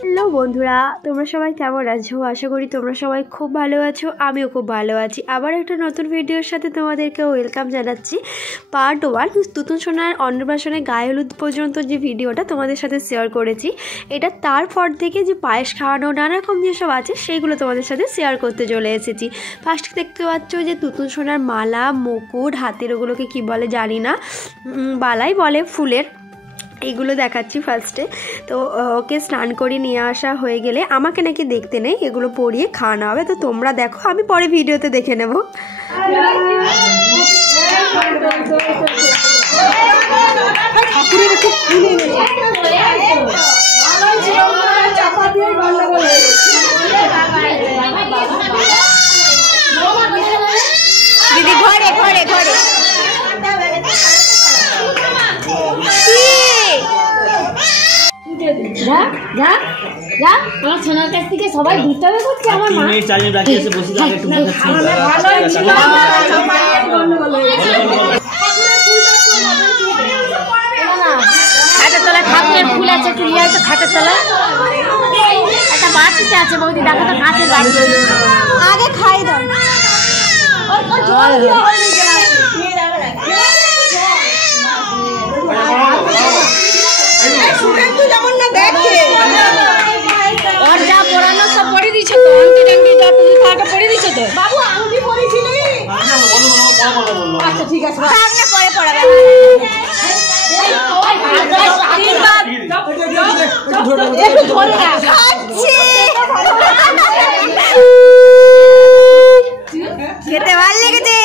Hello বন্ধুরা, তোমরা সবাই কেমন আছো? আশা করি তোমরা সবাই খুব ভালো আছো। আমিও খুব ভালো আছি। আবার একটা নতুন ভিডিওর সাথে তোমাদেরকে ওয়েলকাম জানাচ্ছি। পার্ট 1 তুতুন সোনার অন্নপ্রাশনে গায়ে হলুদ পর্যন্ত যে ভিডিওটা তোমাদের সাথে শেয়ার করেছি, এটা তারপর থেকে যে পায়েস খাওয়ানো নানা রকম যেসব আছে সেইগুলো তোমাদের সাথে শেয়ার করতে চলে এসেছি। ফার্স্টে দেখতে পাচ্ছ যে তুতুন সোনার মালা, মুকুট, হাতের ওগুলোকে কী বলে জানি না, বালাই বলে ফুলের, এগুলো দেখাচ্ছি ফার্স্টে। তো ওকে স্নান করে নিয়ে আসা হয়ে গেলে আমাকে নাকি দেখতে নেই, এগুলো পরিয়ে খাওয়ানো হবে। তো তোমরা দেখো, আমি পরে ভিডিওতে দেখে নেব। দিদি ঘরে ঘরে ঘরে আমার সোনার কাছ থেকে সবাই ডিস্টার্ব করছে। আমার মা খাটের তলায় ঠাকুরের ফুল আছে, তো খাটের তলায় একটা বাড়িতে আছে। বৌদি দেখো তো কাঁচের বাড়ি, আগে খাই দাও। और जा पुराना सब पढ़ी दी छो तो आंटी टंकी जा तुझे थाका पढ़ी दी छो तो बाबू आंटी पढ़ी थी नहीं। अच्छा ठीक है, सामने पढ़े पढ़ाবে একটু ধরে না খাচ্ছি খেতে ভালো লেগেছে।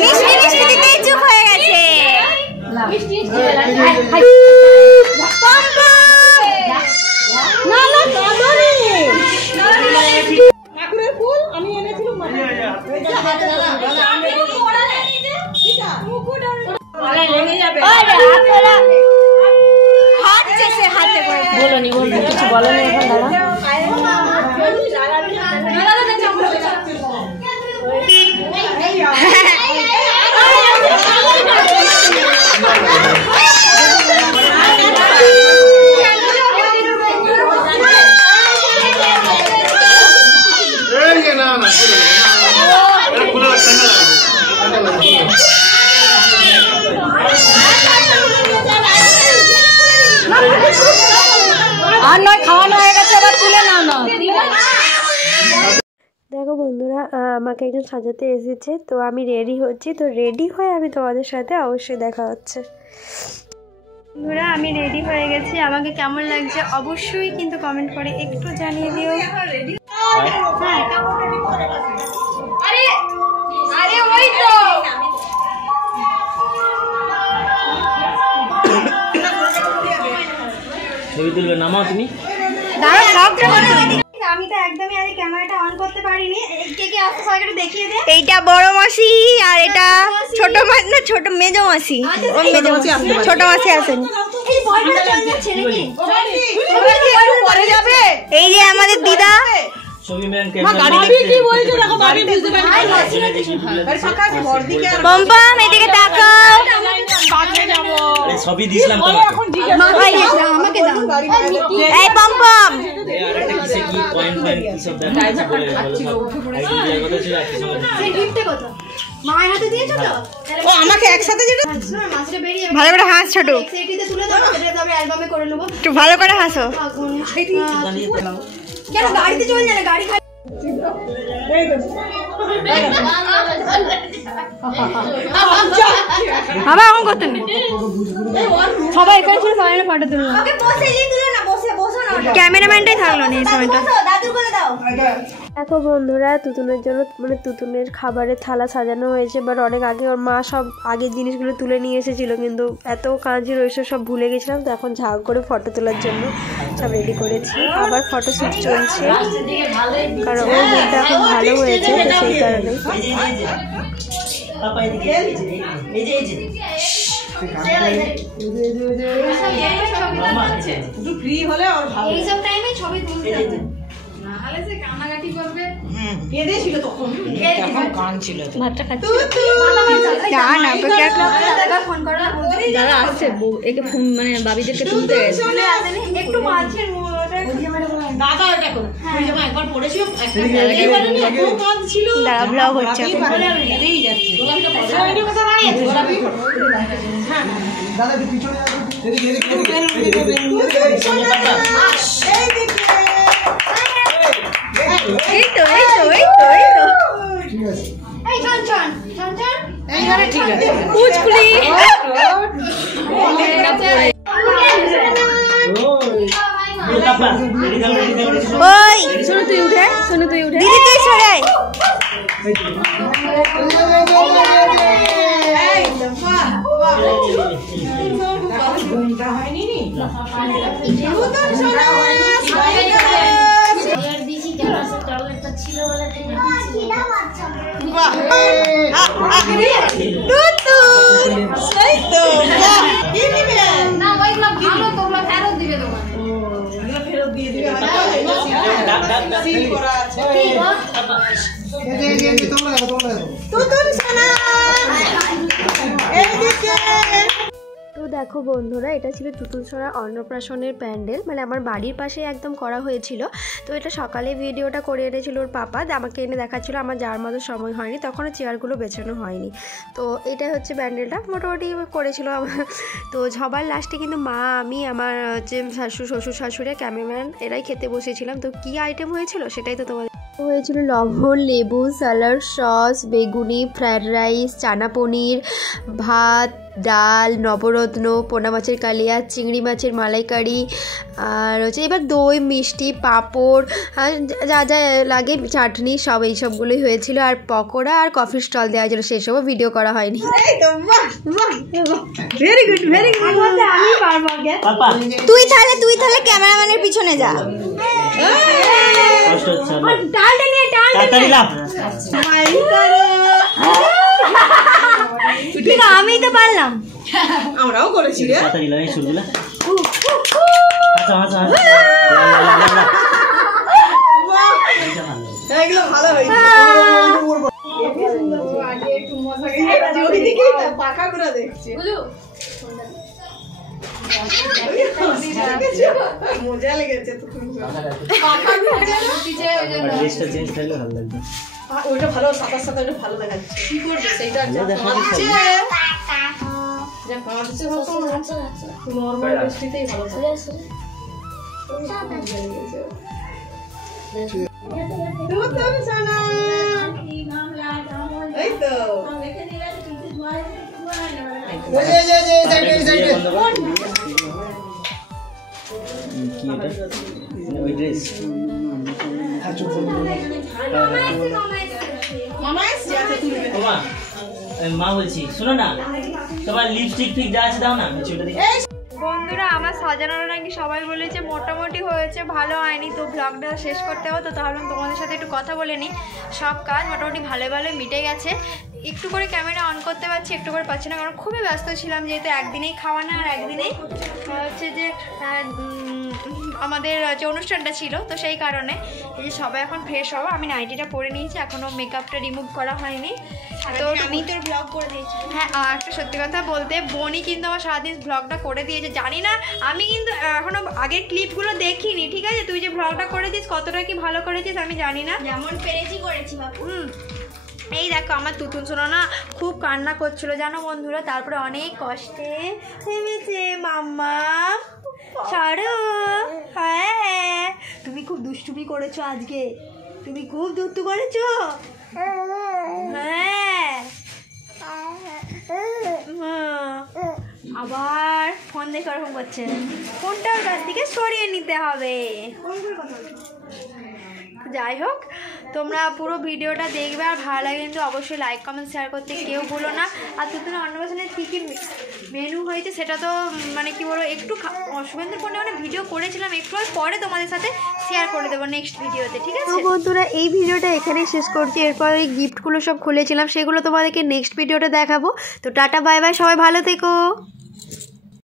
মিষ্টি মিষ্টি দিতে চুপ হয়ে গেছে। মিষ্টি ঠাকুরের ফুল আমি এনেছিলাম। বলনি কিছু বলনি এখন আর নয় খাওয়ানো হয়ে গেছে, আবার তুলে নাও না। দেখো বন্ধুরা, আমাকে একজন সাজাতে এসেছে, তো আমি রেডি হচ্ছি। তো রেডি হয়ে আমি তোমাদের সাথে অবশ্যই দেখা হচ্ছে। বন্ধুরা, আমি রেডি হয়ে গেছি। আমাকে কেমন লাগছে অবশ্যই কিন্তু কমেন্ট করে একটু জানিয়ে দিও। আরে ওই তো ছবি তুলবে, নামাও তুমি। দাঁড়াও সবটা করো। আমি তো একদমই আজ ক্যামেরাটা অন করতে পারিনি। কে কে আসছে সবাইকে একটু দেখিয়ে দে। এইটা বড় মাসি আর এটা ছোট মাসি, না ছোট মেজো মাসি। ও মেজো মাসি, ছোট মাসি আসেন। এই বয়টা চলে যাচ্ছে নাকি? পরে যাবে। এই যে আমাদের দিদা ছবি ম্যান কে কি বলছো? দেখো বাড়ি বুঝতে পারি। পম্পম এদিকে তাকাও। কাছে যাব। এই ছবি দিছিলাম তো আমাকে দাও। এই পম্পম আরেকটা কিসে কি পয়েন্ট পয়েন্ট কি সব দেখা বলে বলো। আইডিয়া কথা ছিল আপনি সময় সেই গিফটে কত মায়ের হাতে দিয়েছো তো? ও আমাকে একসাথে যেটা মাছটা বেরিয়ে ভালো করে হাস ছোট, সেটিতে তুলে দাও, এটা তবে অ্যালবামে করে নেব। একটু ভালো করে হাসো। কেন গাড়িতে চলে যায় না? গাড়ি বাবা এখন করতেন সবাই এখানে ছিল, সবাই ফটো তুললাম। ক্যামেরাম্যানটাই থাকলো না এই সময়টা। দেখো বন্ধুরা, তুতুনের জন্য মানে তুতুনের খাবারের থালা সাজানো হয়েছে। বাট অনেক আগে ওর মা সব আগের জিনিসগুলো তুলে নিয়ে এসেছিলো, কিন্তু এত কাজে রয়েছে সব ভুলে গেছিলাম। তো এখন ঝাঁক করে ফটো তোলার জন্য সব রেডি করেছি। আবার ফটো শ্যুট চলছে, কারণ ওর মুখটা এখন ভালো হয়েছে, তো সেই কারণে। ফ্রি হলে আর ভালো, এই সব টাইমে ছবি তুলতে হবে, না হলে সে কানাকাটি করবে। কেঁদেছিল তখন কান ছিল ভাতটা খাচ্ছি দাদা আসছে একে ফোন মানে বাবিদেরকে তুলতে গেছে একটু মাছের দাদা ওটা করো একবার পড়েছিল দাদা ব্লগ হচ্ছে শোনো তুই উঠে দিদি তুই সরে আয়। তো দেখো বন্ধুরা, এটা ছিল তুতুল সোনার অন্নপ্রাশনের প্যান্ডেল, মানে আমার বাড়ির পাশে একদম করা হয়েছিল। তো এটা সকালে ভিডিওটা করে এনেছিল ওর পাপা, আমাকে এনে দেখাচ্ছিল, আমার যাওয়ার মতো সময় হয়নি, তখনও চেয়ারগুলো বেছানো হয়নি। তো এটা হচ্ছে প্যান্ডেলটা মোটামুটি করেছিল আমার। তো সবার লাস্টে কিন্তু মা, আমি, আমার হচ্ছে শ্বশুর শাশুড়ি, ক্যামেরাম্যান এরাই খেতে বসেছিলাম। তো কী আইটেম হয়েছিল সেটাই তো তোমাদের হয়েছিল। লবণ, লেবু, স্যালাড, সস, বেগুনি, ফ্রায়েড রাইস, চানা পনির, ভাত, ডাল, নবরত্ন, পোনা মাছের কালিয়া, চিংড়ি মাছের মালাইকারি, আর হচ্ছে এবার দই, মিষ্টি, পাঁপড়, আর যা যা লাগে, চাটনি, সব এইসবগুলোই হয়েছিল। আর পকোড়া আর কফির স্টল দেওয়া হয়েছিল, সেসবও ভিডিও করা হয়নি। ভেরি গুড ভেরি গুড আমি পারবো আগে। তুই তাহলে ক্যামেরাম্যানের পিছনে যা। ডালটা নিয়ে আমি তো পারলাম। আমরাও করেছি রে এগুলো ভালো হয়েছে পাখা করে দেখছি মজা লেগেছে ওইটা ভালো, সাতার সাথে ওইটা ভালো দেখাচ্ছে। কি করবে সেইটা নর্মাল বৃষ্টিতেই ভালো এই তো মা বলছি শোনো না, তোমার লিপস্টিক ঠিক যা আছে দাও না। বন্ধুরা, আমার সাজানোটা নাকি সবাই বলেছে মোটামুটি হয়েছে, ভালো হয়নি। তো ব্লগটা শেষ করতে হবে, তো তাহলে তোমাদের সাথে একটু কথা বলে নিই। সব কাজ মোটামুটি ভালো মিটে গেছে। একটু করে ক্যামেরা অন করতে পারছি, একটু করে পাচ্ছি না, কারণ খুবই ব্যস্ত ছিলাম, যেহেতু একদিনেই খাওয়া না আর একদিনেই হচ্ছে যে আমাদের যে অনুষ্ঠানটা ছিল, তো সেই কারণে এই যে সবাই এখন ফ্রেশ হবো। আমি নাইটিটা পরে নিয়েছি, এখনও মেকআপটা রিমুভ করা হয়নি। তো আমি তোর ব্লগ করে দিয়েছি। হ্যাঁ, আর একটা সত্যি কথা বলতে, বোনই কিন্তু আমার সারাদিন ব্লগটা করে দিয়েছে। জানি না, আমি কিন্তু এখনও আগের ক্লিপগুলো দেখিনি, ঠিক আছে? তুই যে ব্লগটা করে দিস, কতটা কি ভালো করেছিস আমি জানি না, যেমন পেরেছি করেছি বাবু। এই দেখো, আমার তুতুন সোনা না খুব কান্না করছিল জানো বন্ধুরা, তারপরে অনেক কষ্টে থেমেছে। মাম্মা সারু, হ্যাঁ তুমি খুব দুষ্টুমি করেছো আজকে, তুমি খুব দুষ্টু করেছো। হ্যাঁ, আবার ফোন দেখে ওরকম করছে, ফোনটা ওর কাছ থেকে সরিয়ে নিতে হবে। যাই হোক, তোমরা পুরো ভিডিওটা দেখবে, আর ভালো লাগে কিন্তু অবশ্যই লাইক কমেন্ট শেয়ার করতে কেউ ভুলো না। আর তুতুন অন্নপ্রাশনের কী কী মেনু হয়েছে সেটা তো মানে কি বলবো, একটু শুভেন্দুর ফোনে মানে ভিডিও করেছিলাম, একটু পরে তোমাদের সাথে শেয়ার করে দেবো নেক্সট ভিডিওতে, ঠিক আছে? তো বন্ধুরা, এই ভিডিওটা এখানেই শেষ করছি। এরপর এই গিফটগুলো সব খুলেছিলাম, সেগুলো তোমাদেরকে নেক্সট ভিডিওতে দেখাবো। তো টাটা, বাই বাই, সবাই ভালো থেকো।